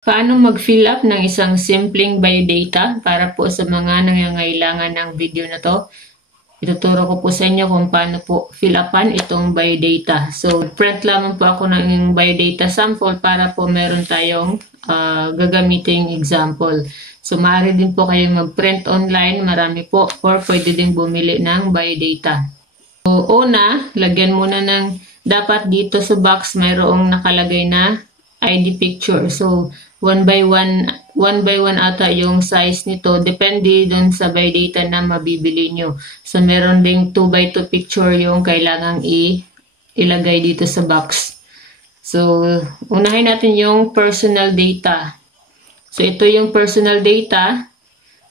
Paano mag-fill up ng isang simpleng biodata para po sa mga nangangailangan ng video na to? Ituturo ko po sa inyo kung paano po fill upan itong biodata. So, print lamang po ako ng biodata sample para po meron tayong gagamiting example. So, maaari din po kayong mag-print online, marami po, or pwede din bumili ng biodata. So, una, lagyan muna ng, dapat dito sa box mayroong nakalagay na ID picture. So, one by one ata yung size nito. Depende dun sa biodata na mabibili nyo. So, meron ding 2x2 picture yung kailangang ilagay dito sa box. So, unahin natin yung personal data. So, ito yung personal data.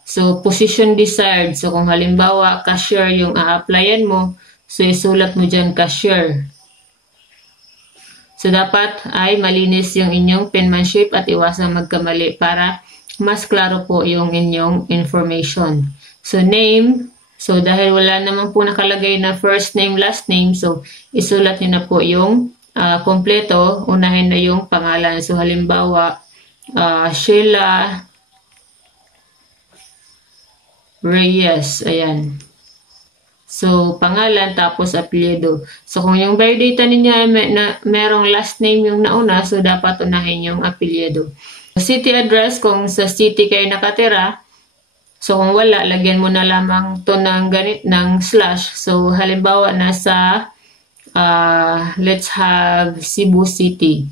So, position desired. So, kung halimbawa, cashier yung a-applyan mo, so, isulat mo dyan cashier. So, dapat ay malinis yung inyong penmanship at iwasang magkamali para mas klaro po yung inyong information. So, name. So, dahil wala naman po nakalagay na first name, last name, so, isulat nyo na po yung kompleto. Unahin na yung pangalan. So, halimbawa, Sheila Reyes. Ayan. So, pangalan, tapos apelyido. So, kung yung biodata ninyo ay merong last name yung nauna, so dapat unahin yung apelyido. City address, kung sa city kayo nakatira, so kung wala, lagyan mo na lamang to ng slash. So, halimbawa, nasa, let's have Cebu City.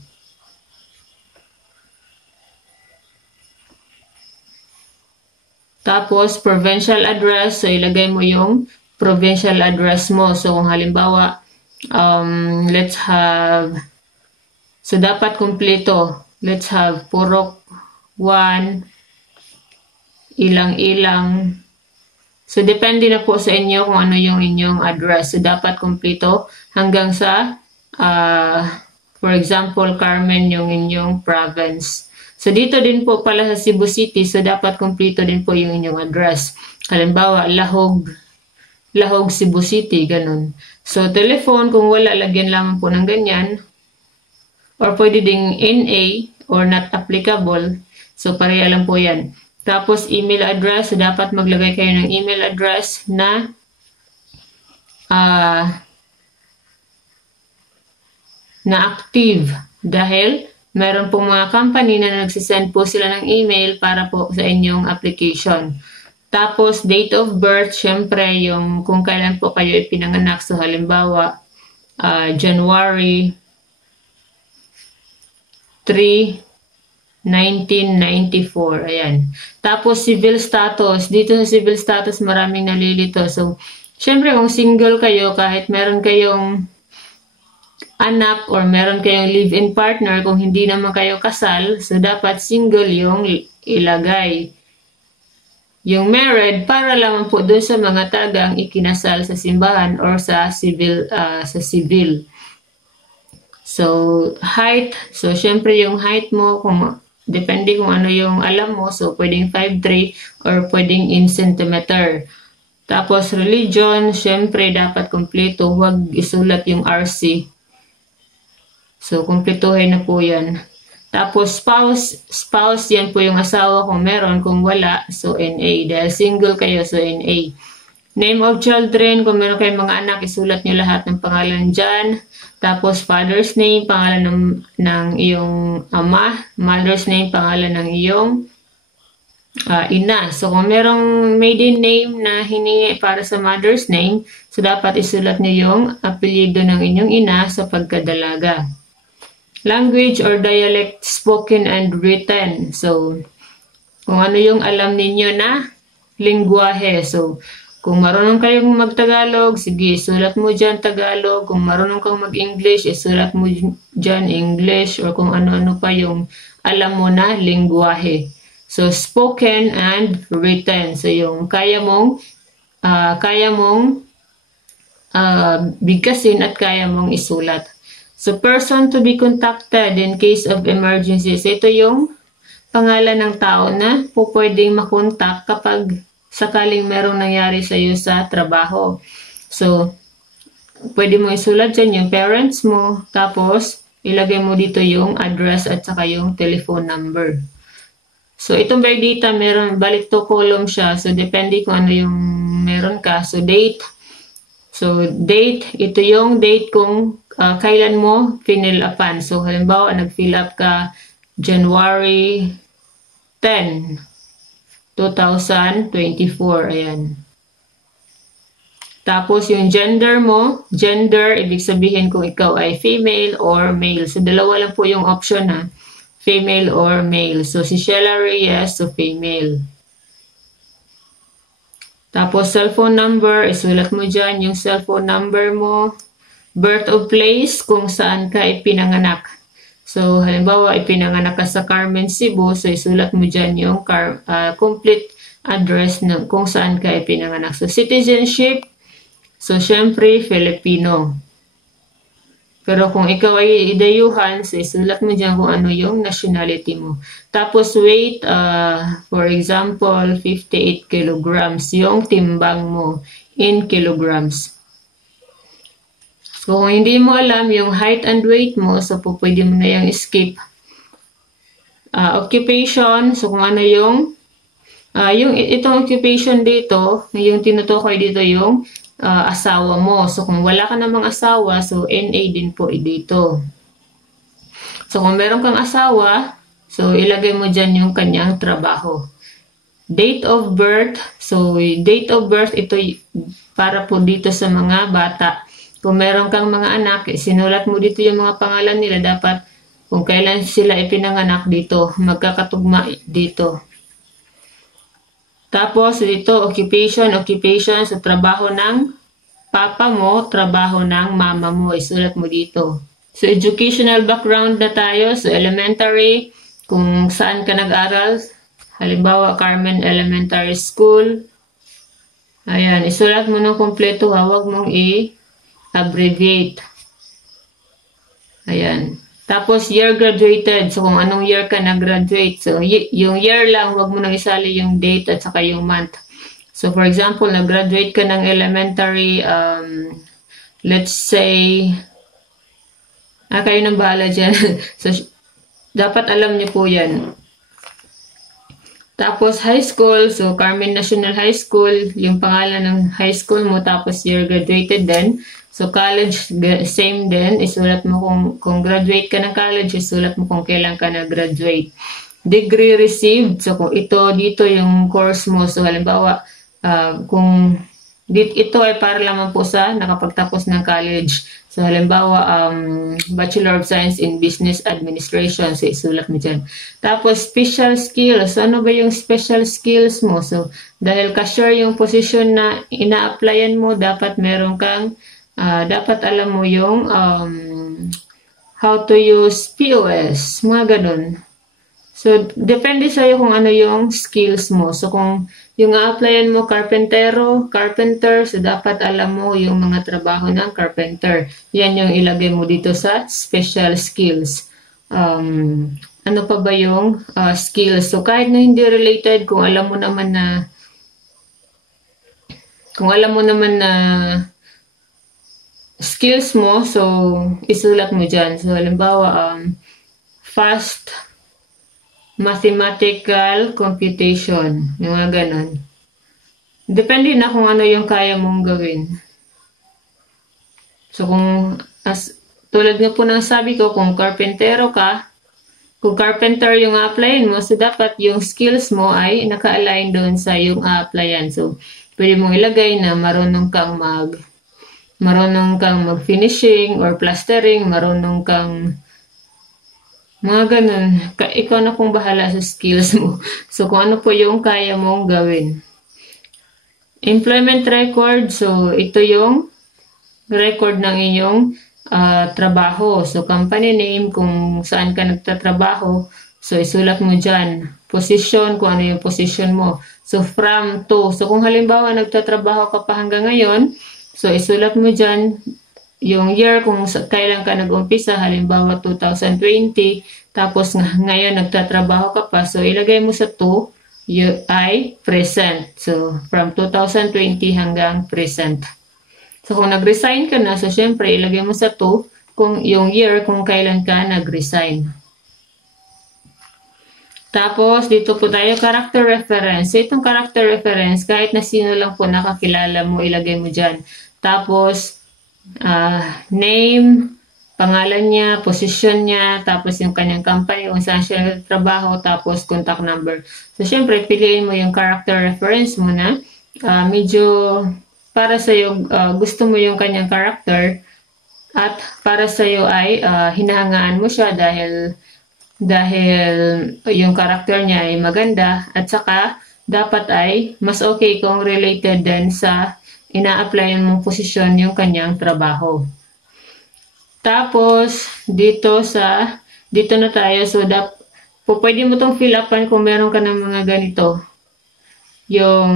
Tapos, provincial address, so ilagay mo yung provincial address mo. So, kung halimbawa, let's have, so dapat kumpleto. Let's have Purok 1, ilang-ilang. So, depende na po sa inyo kung ano yung inyong address. So, dapat kumpleto hanggang sa, for example, Carmen yung inyong province. So, dito din po pala sa Cebu City, so dapat kumpleto din po yung inyong address. Halimbawa, Lahog, Cebu City, ganun. So, telephone, kung wala, lagyan lamang po ng ganyan. Or pwede ding NA or not applicable. So, pareha lang po yan. Tapos, email address. So, dapat maglagay kayo ng email address na active. Dahil, meron pong mga company na nagsisend po sila ng email para po sa inyong application. Tapos, date of birth, syempre, yung kung kailan po kayo ipinanganak. So, halimbawa, January 3, 1994. Ayan. Tapos, civil status. Dito sa civil status, maraming nalilito. So, syempre, kung single kayo, kahit meron kayong anak or meron kayong live-in partner, kung hindi naman kayo kasal, so dapat single yung ilagay. Yung married, para lamang po doon sa mga tagang ikinasal sa simbahan or sa civil. So, height. So, syempre yung height mo, depende kung ano yung alam mo. So, pwedeng 5'3" or pwedeng in centimeter. Tapos, religion, syempre dapat kumpleto. Huwag isulat yung RC. So, kumpletuhin na po yan. Tapos, spouse, yan po yung asawa kung meron. Kung wala, so NA. Dahil single kayo, so NA. Name of children, kung meron kayong mga anak, isulat nyo lahat ng pangalan dyan. Tapos, father's name, pangalan ng iyong ama. Mother's name, pangalan ng iyong ina. So, kung merong maiden name na hiningi para sa mother's name, so dapat isulat nyo yung apelyido ng inyong ina sa pagkadalaga. Language or dialect spoken and written. So, kung ano yung alam ninyo na lingwahe. So, kung marunong kayong mag-Tagalog, sige, isulat mo dyan Tagalog. Kung marunong kang mag-English, isulat mo dyan English. Or kung ano-ano pa yung alam mo na lingwahe. So, spoken and written. So, yung kaya mong bigkasin at kaya mong isulat. So, person to be contacted in case of emergencies. Ito yung pangalan ng tao na po pwedeng makontak kapag sakaling merong nangyari sa iyo sa trabaho. So, pwede mo isulat dyan yung parents mo, tapos ilagay mo dito yung address at saka yung telephone number. So, itong by data, balik to column siya. So, depende kung ano yung meron ka. So, date. So, date, ito yung date kung kailan mo fill upan. So, halimbawa, nag-fill up ka January 10, 2024. Ayan. Tapos, yung gender mo, gender, ibig sabihin kung ikaw ay female or male. So, dalawa lang po yung option ha. Female or male. So, si Sheila Reyes, so female. Tapos, cellphone number, isulat mo dyan yung cellphone number mo. Birth of place, kung saan ka ipinanganak. So, halimbawa, ipinanganak ka sa Carmen, Cebu, so isulat mo dyan yung complete address na kung saan ka ipinanganak. So, citizenship, so, syempre, Filipino. Pero kung ikaw ay idayuhan, so isulat mo dyan kung ano yung nationality mo. Tapos weight, for example, 58 kilograms, yung timbang mo in kilograms. So kung hindi mo alam yung height and weight mo, so pwede mo na yung skip. Occupation, so kung ano yung itong occupation dito, yung tinutukoy dito yung asawa mo. So, kung wala ka namang asawa, so NA din po dito. So, kung meron kang asawa, so ilagay mo dyan yung kanyang trabaho. Date of birth, so date of birth, ito para po dito sa mga bata. Kung meron kang mga anak, sinulat mo dito yung mga pangalan nila, dapat kung kailan sila ipinanganak dito, magkakatugma dito. Tapos, dito, occupation, so trabaho ng papa mo, trabaho ng mama mo, isulat mo dito. So, educational background na tayo. So, elementary, kung saan ka nag-aral. Halimbawa, Carmen Elementary School. Ayan, isulat mo ng kompleto, huwag mong i-abbreviate. Ayan. Tapos, year graduated. So, kung anong year ka nag-graduate. So, yung year lang, huwag mo nang isali yung date at saka yung month. So, for example, nag-graduate ka ng elementary, let's say, kayo nang bahala dyan. So, dapat alam niyo po yan. Tapos, high school. So, Carmen National High School, yung pangalan ng high school mo, tapos year graduated din. So, college, same din. Isulat mo kung graduate ka ng college, isulat mo kung kailan ka na-graduate. Degree received. So, kung dito yung course mo. So, halimbawa, kung ito ay para lamang po sa nakapagtapos ng college. So, halimbawa, Bachelor of Science in Business Administration. So, isulat mo dyan. Tapos, special skills. So, ano ba yung special skills mo? So, dahil cashier yung position na ina-applyan mo, dapat meron kang dapat alam mo yung how to use POS, mga ganun. So, depende sa'yo kung ano yung skills mo. So, kung yung a-applyan mo carpenter, so dapat alam mo yung mga trabaho ng carpenter. Yan yung ilagay mo dito sa special skills. Ano pa ba yung skills? So, kahit na hindi related, kung alam mo naman na skills mo, so isulat mo dyan. So, halimbawa, fast mathematical computation. Yung mga ganun. Depende na kung ano yung kaya mong gawin. So, tulad nga po ng sabi ko, kung carpenter yung a-applyan mo, so dapat yung skills mo ay naka-align doon sa yung a-applyan. So, pwede mong ilagay na marunong kang mag-finishing or plastering, marunong kang mga ganun. Ikaw na kung bahala sa skills mo. So, kung ano po yung kaya mong gawin. Employment record. So, ito yung record ng inyong trabaho. So, company name, kung saan ka nagtatrabaho. So, isulat mo dyan. Position, kung ano yung position mo. So, from to. So, kung halimbawa nagtatrabaho ka pa hanggang ngayon, so, isulat mo dyan yung year kung kailan ka nag-umpisa, halimbawa 2020, tapos ngayon nagtatrabaho ka pa, so ilagay mo sa 2, ay present. So, from 2020 hanggang present. So, kung nag-resign ka na, so syempre ilagay mo sa 2, kung yung year kung kailan ka nag-resign. Tapos, dito po tayo, character reference. So, itong character reference, kahit na sino lang po nakakilala mo, ilagay mo dyan. Tapos, name, pangalan niya, posisyon niya, tapos yung kanyang company, kung saan siya trabaho, tapos contact number. So, syempre, piliin mo yung character reference mo na medyo para sa'yo, gusto mo yung kanyang character at para sa'yo ay hinahangaan mo siya dahil yung karakter niya ay maganda at saka dapat ay mas okay kung related din sa ina-applyan mong posisyon yung kanyang trabaho. Tapos, dito na tayo. So, pwede mo itong fill upan kung meron ka ng mga ganito. Yung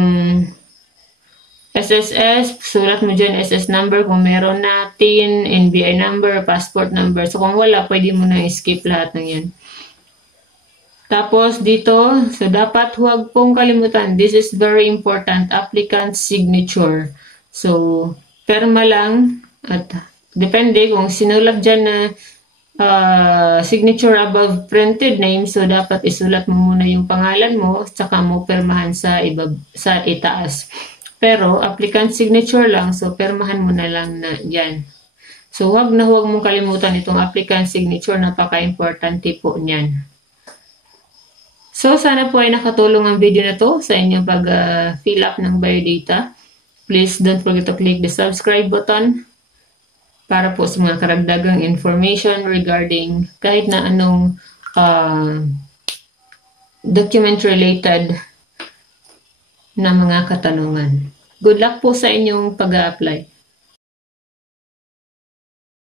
SSS, sulat mo dyan SS number kung meron na, TIN, NBI number, passport number. So, kung wala, pwede mo na skip lahat ng yan. Tapos dito, so dapat huwag pong kalimutan, this is very important, applicant signature. So, perma lang at depende kung sinulat dyan na signature above printed name, so dapat isulat mo muna yung pangalan mo tsaka mo permahan sa itaas. Pero applicant signature lang, so permahan mo na lang na dyan. So, huwag mong kalimutan itong applicant signature, napaka-importante po niyan. So, sana po ay nakatulong ang video na to sa inyong pag-fill up ng biodata. Please don't forget to click the subscribe button para po sa mga karagdagang information regarding kahit na anong document-related na mga katanungan. Good luck po sa inyong pag-a-apply.